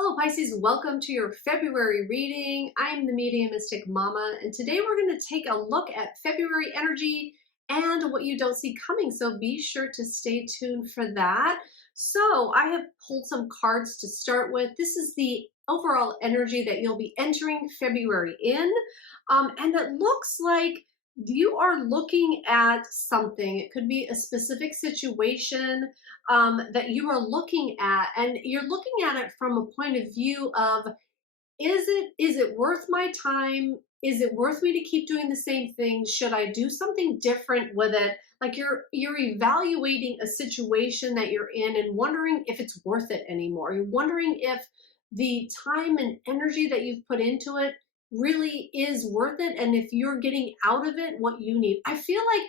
Hello Pisces, welcome to your February reading. I'm the Mediumistic Mama, and today we're going to take a look at February energy and what you don't see coming, so be sure to stay tuned for that. So I have pulled some cards to start with. This is the overall energy that you'll be entering February in, and it looks like you are looking at something. It could be a specific situation that you are looking at, and you're looking at it from a point of view of, is it worth my time? Is it worth me to keep doing the same thing? Should I do something different with it? Like you're evaluating a situation that you're in and wondering if it's worth it anymore. You're wondering if the time and energy that you've put into it really is worth it, and if you're getting out of it what you need. I feel like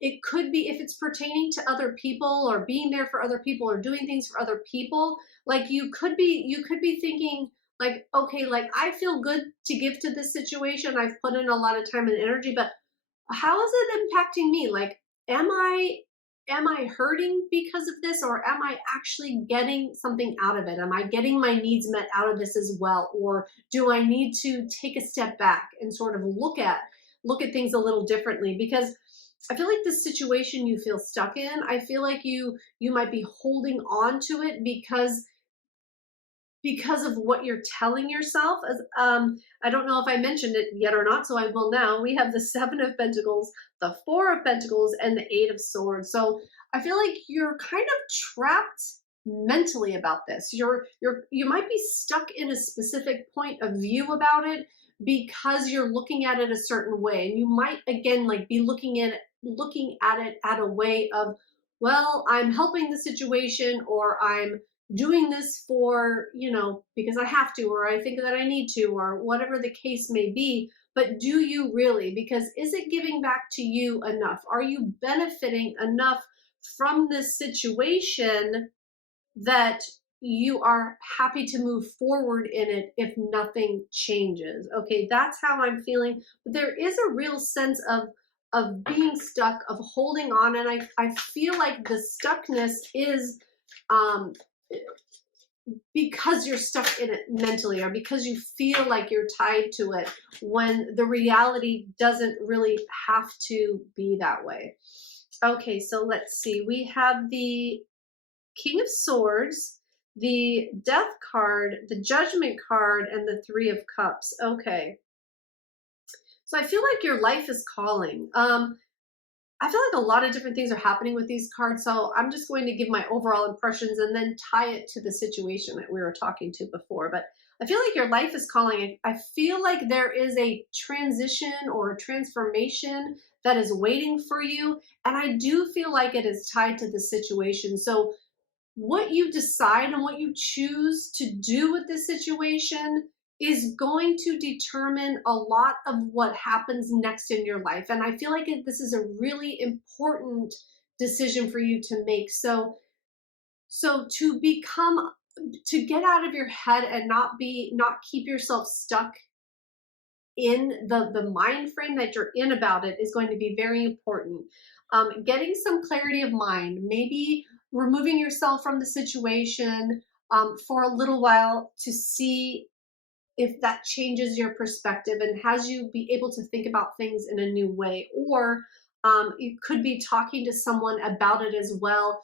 it could be, if it's pertaining to other people or being there for other people or doing things for other people, like you could be thinking like, okay, like I feel good to give to this situation. I've put in a lot of time and energy, but how is it impacting me? Like, am I hurting because of this, or am I actually getting something out of it? Am I getting my needs met out of this as well? Or do I need to take a step back and sort of look at things a little differently? Because I feel like the situation you feel stuck in, I feel like you might be holding on to it because of what you're telling yourself. As I don't know if I mentioned it yet or not, so I will now. We have the Seven of Pentacles, the Four of Pentacles, and the Eight of Swords. So I feel like you're kind of trapped mentally about this. You might be stuck in a specific point of view about it because you're looking at it a certain way, and you might again like be looking at it at a way of, well, I'm helping the situation, or I'm doing this for, because I have to, or I think that I need to, or whatever the case may be. But do you really? Because is it giving back to you enough? Are you benefiting enough from this situation that you are happy to move forward in it if nothing changes? Okay, that's how I'm feeling. But there is a real sense of being stuck, of holding on, and I feel like the stuckness is because you're stuck in it mentally, or because you feel like you're tied to it, when the reality doesn't really have to be that way. Okay, so let's see. We have the King of Swords, the Death card, the Judgment card, and the Three of Cups. Okay. So I feel like your life is calling. I feel like a lot of different things are happening with these cards, so I'm just going to give my overall impressions and then tie it to the situation that we were talking to before. But I feel like your life is calling. I feel like there is a transition or a transformation that is waiting for you, and I do feel like it is tied to the situation. So what you decide and what you choose to do with this situation is going to determine a lot of what happens next in your life. And I feel like this is a really important decision for you to make. So to get out of your head and not keep yourself stuck in the mind frame that you're in about it is going to be very important. Getting some clarity of mind, maybe removing yourself from the situation for a little while to see if that changes your perspective and has you be able to think about things in a new way. Or you could be talking to someone about it as well,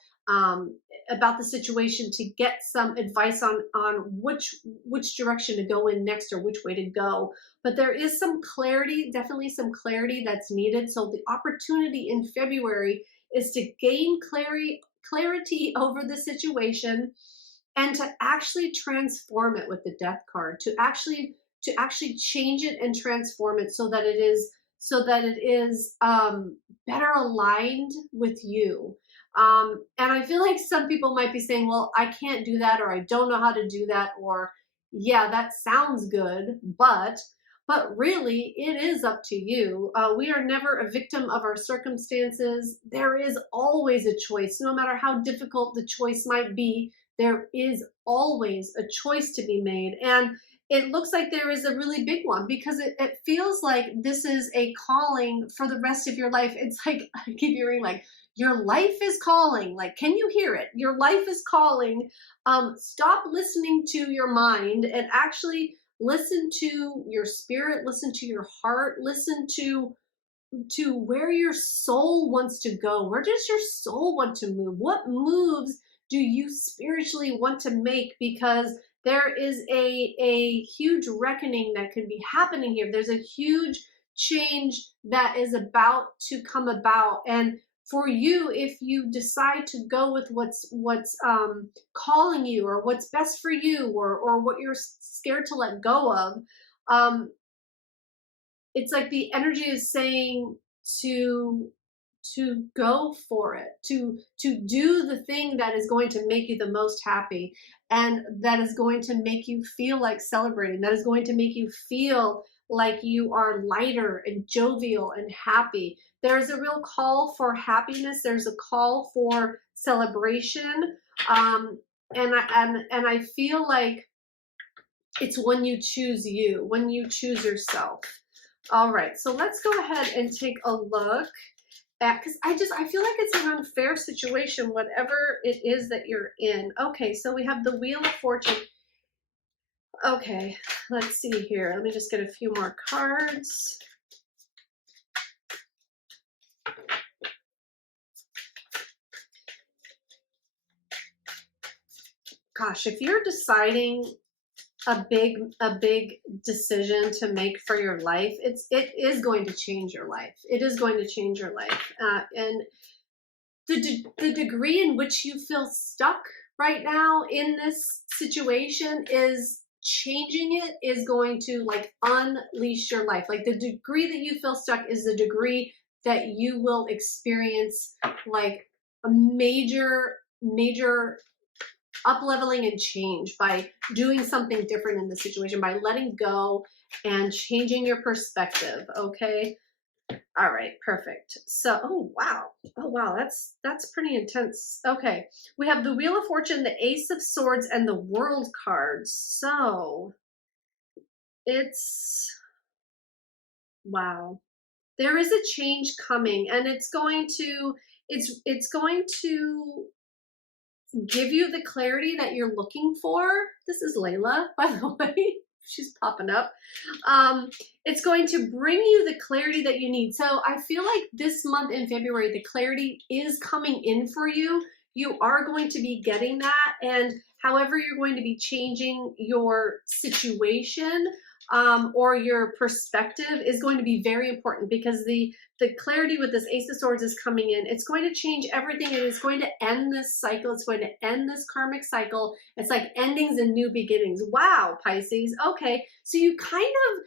about the situation, to get some advice on which direction to go in next, or which way to go. But there is some clarity, definitely some clarity that's needed. So the opportunity in February is to gain clarity over the situation, and to actually transform it with the Death card, to actually change it and transform it so that it is better aligned with you. And I feel like some people might be saying, well, I can't do that, or I don't know how to do that, or yeah, that sounds good, but really it is up to you. We are never a victim of our circumstances. There is always a choice, no matter how difficult the choice might be. There is always a choice to be made. And it looks like there is a really big one, because it feels like this is a calling for the rest of your life. It's like, I keep hearing like, Your life is calling. Like, can you hear it? Your life is calling. Stop listening to your mind and actually listen to your spirit, listen to your heart, listen to where your soul wants to go. Where does your soul want to move? What moves do you spiritually want to make? Because there is a huge reckoning that can be happening here. There's a huge change that is about to come about. And for you, if you decide to go with what's calling you, or what's best for you, or what you're scared to let go of, it's like the energy is saying to go for it, to do the thing that is going to make you the most happy, and that is going to make you feel like celebrating, that is going to make you feel like you are lighter and jovial and happy. There's a real call for happiness. There's a call for celebration. And I feel like it's when you choose you, when you choose yourself. All right, so let's go ahead and take a look at, because I feel like it's an unfair situation, whatever it is that you're in. Okay, so we have the Wheel of Fortune. Okay, let's see here. Let me just get a few more cards. Gosh, if you're deciding a big decision to make for your life, it is going to change your life. It is going to change your life. And the degree in which you feel stuck right now in this situation is changing it, is going to like unleash your life. Like the degree that you feel stuck is the degree that you will experience like a major up-leveling and change by doing something different in the situation, by letting go and changing your perspective. Okay. All right, perfect. So, oh wow, that's pretty intense. Okay, we have the Wheel of Fortune, the Ace of Swords, and the World cards. So it's, wow, there is a change coming, and it's going to give you the clarity that you're looking for. This is Layla, by the way. She's popping up. It's going to bring you the clarity that you need. So I feel like this month in February, the clarity is coming in for you. You are going to be getting that. And however you're going to be changing your situation or your perspective is going to be very important, because the clarity with this Ace of Swords is coming in. It's going to change everything, and it's going to end this cycle. It's going to end this karmic cycle. It's like endings and new beginnings. Wow, Pisces. Okay, so you kind of,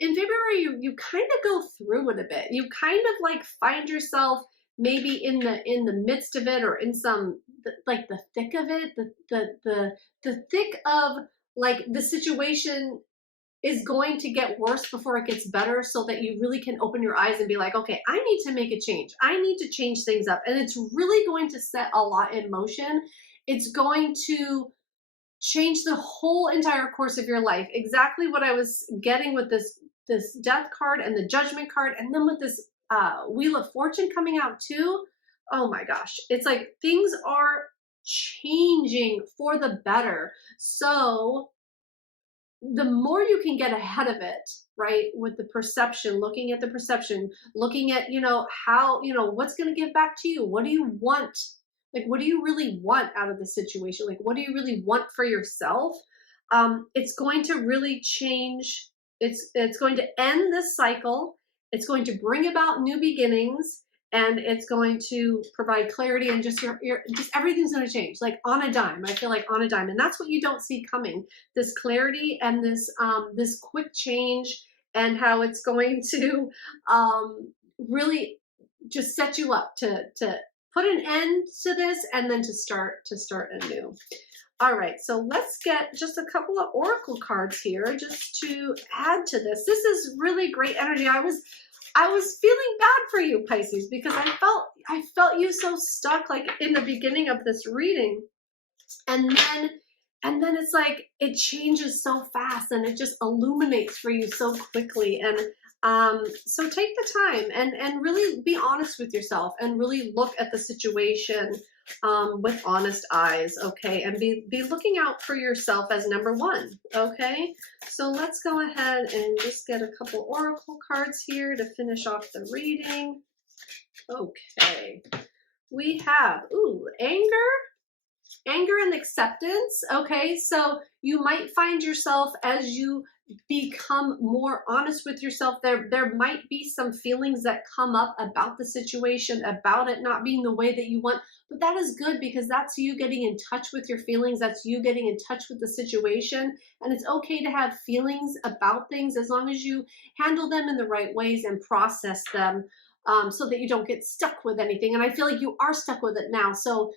in February, you kind of go through it a bit. You kind of like find yourself maybe in the midst of it, or in some like the thick of it, the thick of like the situation is going to get worse before it gets better, so that you really can open your eyes and be like, okay, I need to make a change. I need to change things up. And it's really going to set a lot in motion. It's going to change the whole entire course of your life. Exactly what I was getting with this Death card and the Judgment card, and then with this Wheel of Fortune coming out too. Oh my gosh. It's like things are changing for the better. So the more you can get ahead of it, right, with the perception, looking at the perception, looking at, how, what's going to give back to you? What do you want? Like, what do you really want out of the situation? Like, what do you really want for yourself? It's going to really change. It's going to end this cycle. It's going to bring about new beginnings. And it's going to provide clarity, and just just everything's going to change, like on a dime. I feel like on a dime, and that's what you don't see coming. This clarity and this quick change, and how it's going to really just set you up to put an end to this, and then to start anew. All right, so let's get just a couple of oracle cards here, just to add to this. This is really great energy. I was feeling bad for you, Pisces, because I felt you so stuck, like in the beginning of this reading, and then it's like it changes so fast, and it just illuminates for you so quickly. And So take the time and really be honest with yourself and really look at the situation with honest eyes, okay? And be looking out for yourself as number one, okay? So let's go ahead and just get a couple oracle cards here to finish off the reading. Okay, we have, ooh, anger and acceptance. Okay, so you might find yourself, as you become more honest with yourself, there might be some feelings that come up about the situation, about it not being the way that you want, but that is good because that's you getting in touch with your feelings. That's you getting in touch with the situation, and it's okay to have feelings about things as long as you handle them in the right ways and process them, so that you don't get stuck with anything. And I feel like you are stuck with it now, so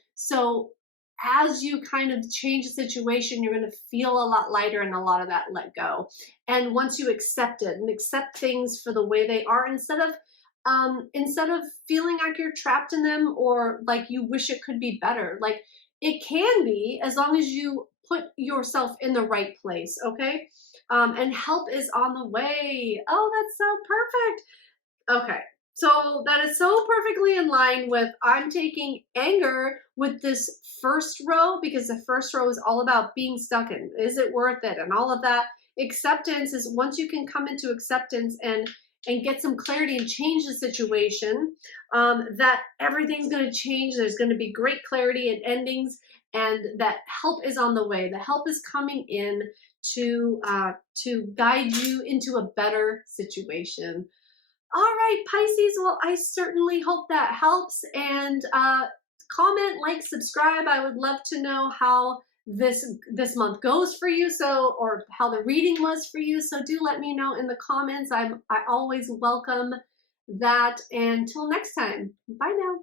as you kind of change the situation, you're going to feel a lot lighter and a lot of that let go. And once you accept it and accept things for the way they are, instead of feeling like you're trapped in them or like you wish it could be better, like it can be, as long as you put yourself in the right place. Okay. And help is on the way. Oh, that's so perfect. Okay. So that is so perfectly in line with, I'm taking anger with this first row because the first row is all about being stuck and is it worth it and all of that. Acceptance is once you can come into acceptance and get some clarity and change the situation, that everything's going to change. There's going to be great clarity and endings, and that help is on the way. The help is coming in to guide you into a better situation. All right, Pisces. Well, I certainly hope that helps. And comment, like, subscribe. I would love to know how this month goes for you. So, or how the reading was for you. So do let me know in the comments. I always welcome that. And until next time, bye now.